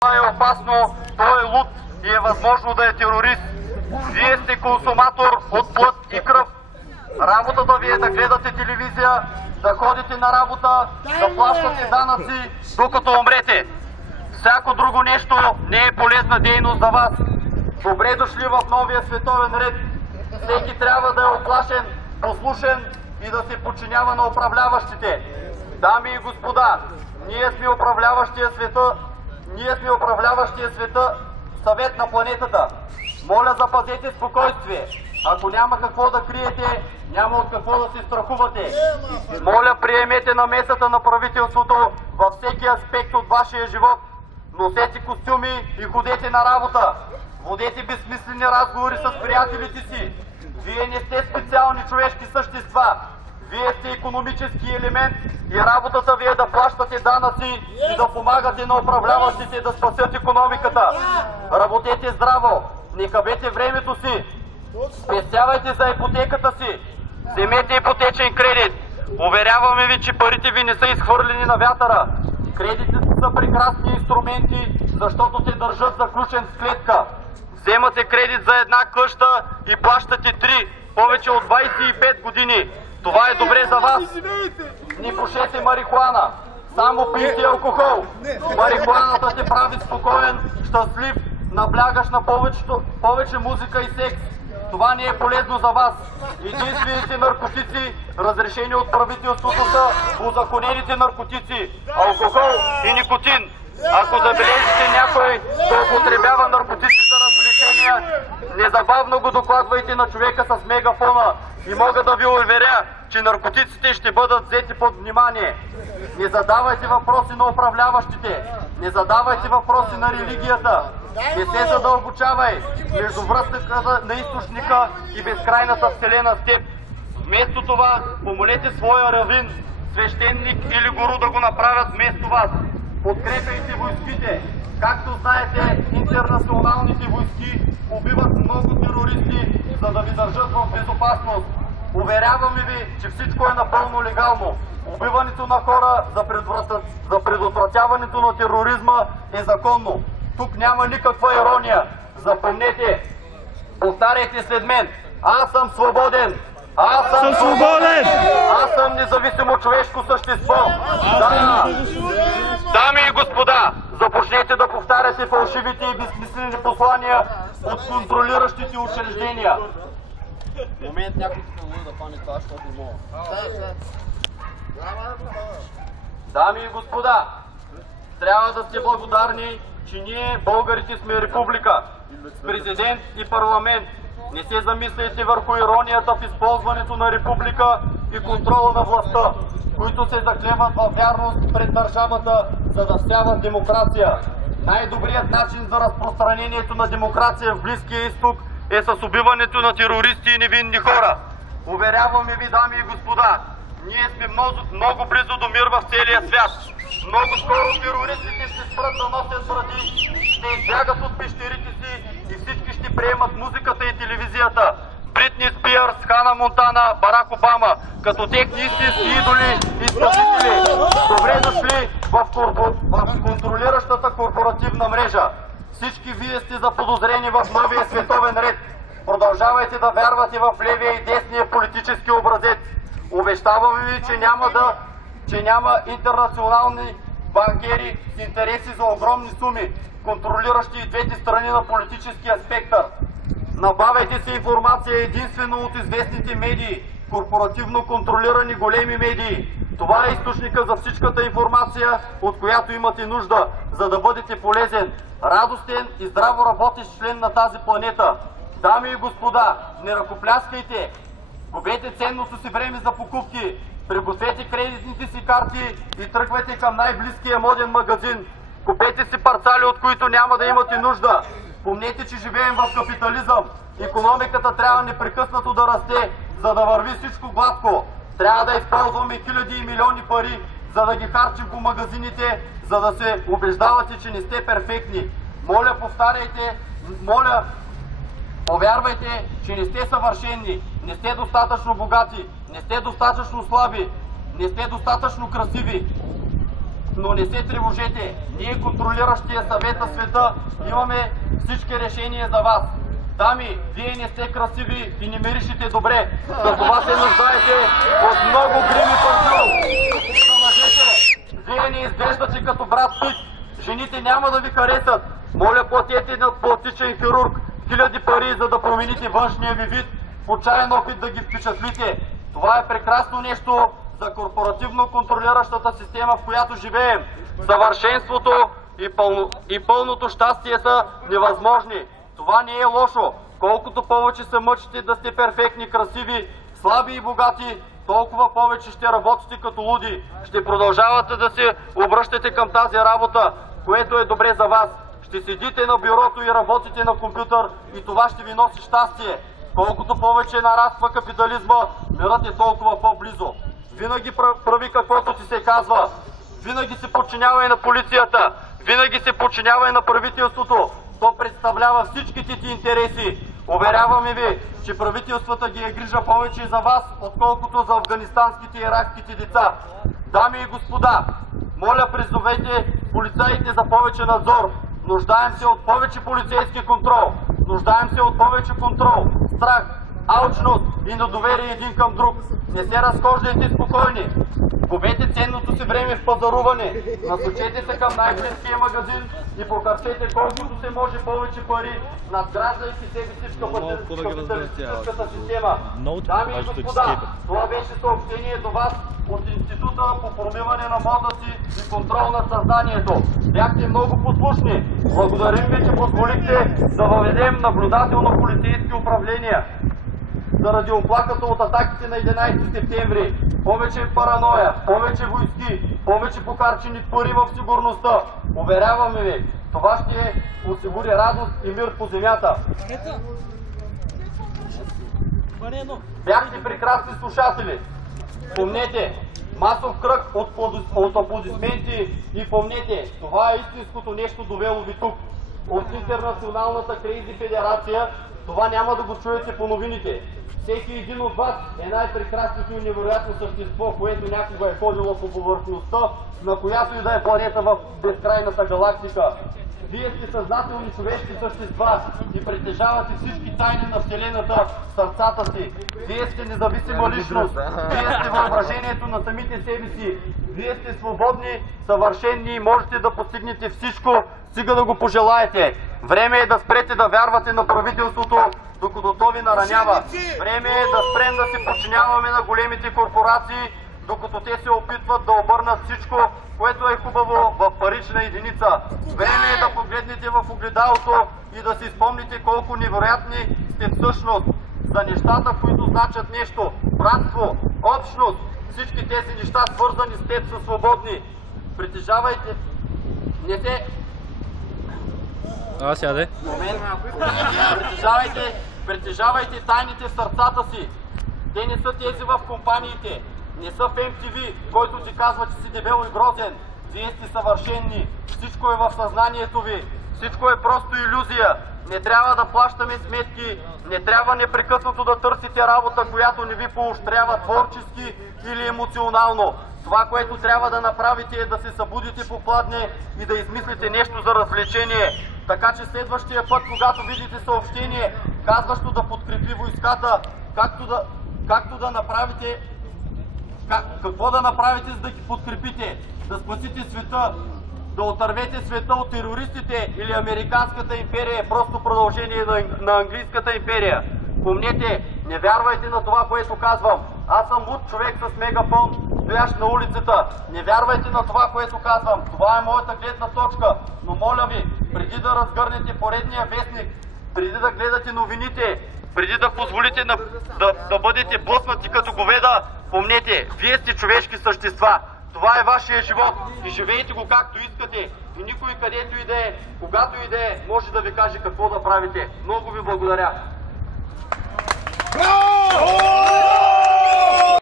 Това е опасно, той е луд и е възможно да е терорист. Вие сте консуматор от плът и кръв. Работата ви е да гледате телевизия, да ходите на работа, да плащате данъци, докато умрете. Всяко друго нещо не е полезна дейност за вас. Добре дошли в новия световен ред. Всеки трябва да е оплашен, послушен и да се подчинява на управляващите. Дами и господа, ние сме управляващия света, съвет на планетата. Моля, запазете спокойствие. Ако няма какво да криете, няма от какво да се страхувате. Моля, приемете намесата на правителството във всеки аспект от вашия живот. Носете костюми и ходете на работа. Водете безсмислени разговори с приятелите си. Вие не сте специални човешки същества. Вие сте икономически елемент и работата ви е да плащате данъци и да помагате на управляващите да спасят икономиката. Работете здраво, не хабете времето си, спестявайте за ипотеката си, вземете ипотечен кредит. Уверяваме ви, че парите ви не са изхвърлени на вятъра. Кредитите са прекрасни инструменти, защото те държат заключен с клетка. Вземате кредит за една къща и плащате 3, повече от 25 години. Това е добре за вас. Не пушете марихуана. Само пийте алкохол. Марихуаната те прави спокоен, щастлив, наблягаш на повече музика и секс. Това не е полезно за вас. Единствените наркотици, разрешени от правителството, са узаконените наркотици, алкохол и никотин. Ако забележите някой да употребява наркотици за развлечения, незабавно го докладвайте на човека с мегафона и мога да ви уверя, че наркотиците ще бъдат взети под внимание. Не задавайте въпроси на управляващите, не задавайте въпроси на религията, не се задълбочавай между връзката на източника и безкрайната вселена с теб. Вместо това, помолете своя равин, свещеник или гуру да го направят вместо вас. Подкрепяйте войските. Както знаете, интернационалните войски убиват много терористи, за да ви държат в безопасност. Уверяваме ви, че всичко е напълно легално. Убиването на хора за предотвратяването на тероризма е законно. Тук няма никаква ирония. Запомнете, повтаряйте след мен. Аз съм свободен. Аз съм свободен! Аз съм независимо човешко същество. Дами и господа, започнете да повтаряте фалшивите и безсмислени послания от контролиращите учреждения. В момент някой се да пане това, защото не мога. Дами и господа, трябва да сте благодарни, че ние, българите, сме република, с президент и парламент. Не се замисляйте върху иронията в използването на република и контрола на властта, които се заклеват във вярност пред държавата, за да всяват демокрация. Най-добрият начин за разпространението на демокрация в Близкия изток е с убиването на терористи и невинни хора. Уверяваме ви, дами и господа, ние сме много близо до мир в целия свят. Много скоро терористите ще спрат да носят бради, ще избягат от пещерите си и всички ще приемат музиката и телевизията. Бритни Спиърс, Хана Монтана, Барак Обама, като техни истински идоли и спасители. Добре дошли в контролиращата корпоративна мрежа. Всички вие сте заподозрени в новия световен ред. Продължавайте да вярвате в левия и десния политически образец. Обещаваме ви, че няма интернационални банкери с интереси за огромни суми, контролиращи и двете страни на политическия спектър. Набавяйте се информация единствено от известните медии, корпоративно контролирани големи медии. Това е източника за всичката информация, от която имате нужда, за да бъдете полезен, радостен и здраво работещ член на тази планета. Дами и господа, не ръкопляскайте, губете ценното си време за покупки, пригответе кредитните си карти и тръгвайте към най-близкия моден магазин. Купете си парцали, от които няма да имате нужда. Помнете, че живеем в капитализъм. Икономиката трябва непрекъснато да расте, за да върви всичко гладко. Трябва да използваме хиляди и милиони пари, за да ги харчим по магазините, за да се убеждавате, че не сте перфектни. Моля, повтаряйте, моля, повярвайте, че не сте съвършени, не сте достатъчно богати, не сте достатъчно слаби, не сте достатъчно красиви. Но не се тревожете, ние контролиращия съвет на света имаме всички решения за вас. Дами, вие не сте красиви и не миришете добре, за това се нуждаете от много грим и парфюм. За мъжете, вие не изглеждате като брат Пит, жените няма да ви харесат. Моля, платете на пластичен хирург хиляди пари, за да промените външния ви вид, в отчаян опит да ги впечатлите. Това е прекрасно нещо за корпоративно контролиращата система, в която живеем. Съвършенството и пълното щастие са невъзможни. Това не е лошо. Колкото повече се мъчите да сте перфектни, красиви, слаби и богати, толкова повече ще работите като луди. Ще продължавате да се обръщате към тази работа, което е добре за вас. Ще седите на бюрото и работите на компютър и това ще ви носи щастие. Колкото повече нараства капитализма, мирът е толкова по-близо. Винаги прави каквото ти се казва. Винаги се подчинявай на полицията. Винаги се подчинявай на правителството. То представлява всичките ти интереси. Уверяваме ви, че правителствата ги е грижа повече за вас, отколкото за афганистанските и иракските деца. Дами и господа, моля призовете полицаите за повече надзор. Нуждаем се от повече полицейски контрол. Нуждаем се от повече контрол, страх, алчност и недоверие един към друг. Не се разхождайте спокойни. Губете ценното си време в пазаруване. Насочете се към най-близкия магазин и покарчете колкото се може повече пари, надграждайки себе си в капиталистическата система. Дами и господа, това беше съобщение до вас от Института по формиране на мозъци и контрол над съзнанието. Бяхте много послушни. Благодарим ви, че позволихте да въведем наблюдателно полицейски управления. Заради оплаката от атаките на 11 септември, повече параноя, повече войски, повече покарчени пари в сигурността. Уверяваме ви, това ще осигури радост и мир по земята. Бяхте прекрасни слушатели. Помнете, масов кръг от аплодисменти и помнете, това е истинското нещо довело ви тук. От Интернационалната Крейзи Федерация, това няма да го чуете по новините. Всеки един от вас е най-прекрасното и невероятно същество, което някога е ходило по повърхността, на която и да е планета в безкрайната галактика. Вие сте съзнателни човешки същества и притежавате всички тайни на Вселената в сърцата си. Вие сте независима личност. Вие сте въображението на самите себе си. Вие сте свободни, съвършени и можете да постигнете всичко, стига да го пожелаете. Време е да спрете да вярвате на правителството, докато то ви наранява. Време е да спрем да се подчиняваме на големите корпорации, докато те се опитват да обърнат всичко, което е хубаво, в парична единица. Време е да погледнете в огледалото и да си спомните колко невероятни сте всъщност. За нещата, които значат нещо. Братство, общност, всички тези неща, свързани с теб, са свободни. Притежавайте... Не се... Сяде. Момент. Притежавайте тайните в сърцата си. Те не са тези в компаниите. Не са в MTV, който ти казва, че си дебел и грозен. Вие сте съвършенни. Всичко е в съзнанието ви. Всичко е просто илюзия. Не трябва да плащаме сметки. Не трябва непрекъснато да търсите работа, която не ви поощрява творчески или емоционално. Това, което трябва да направите, е да се събудите попладне и да измислите нещо за развлечение. Така че следващия път, когато видите съобщение, казващо да подкрепи войската, какво да направите, за да ги подкрепите? Да спасите света, да отървете света от терористите или американската империя е просто продължение на английската империя. Помнете, не вярвайте на това, което казвам. Аз съм луд човек с мегафон, стоящ на улицата. Не вярвайте на това, което казвам. Това е моята гледна точка. Но моля ви, преди да разгърнете поредния вестник, преди да гледате новините, преди да позволите да бъдете блъснати като говеда, помнете, вие сте човешки същества. Това е вашия живот и живейте го както искате. И никой където и да е, когато и да е, може да ви каже какво да правите. Много ви благодаря. Браво!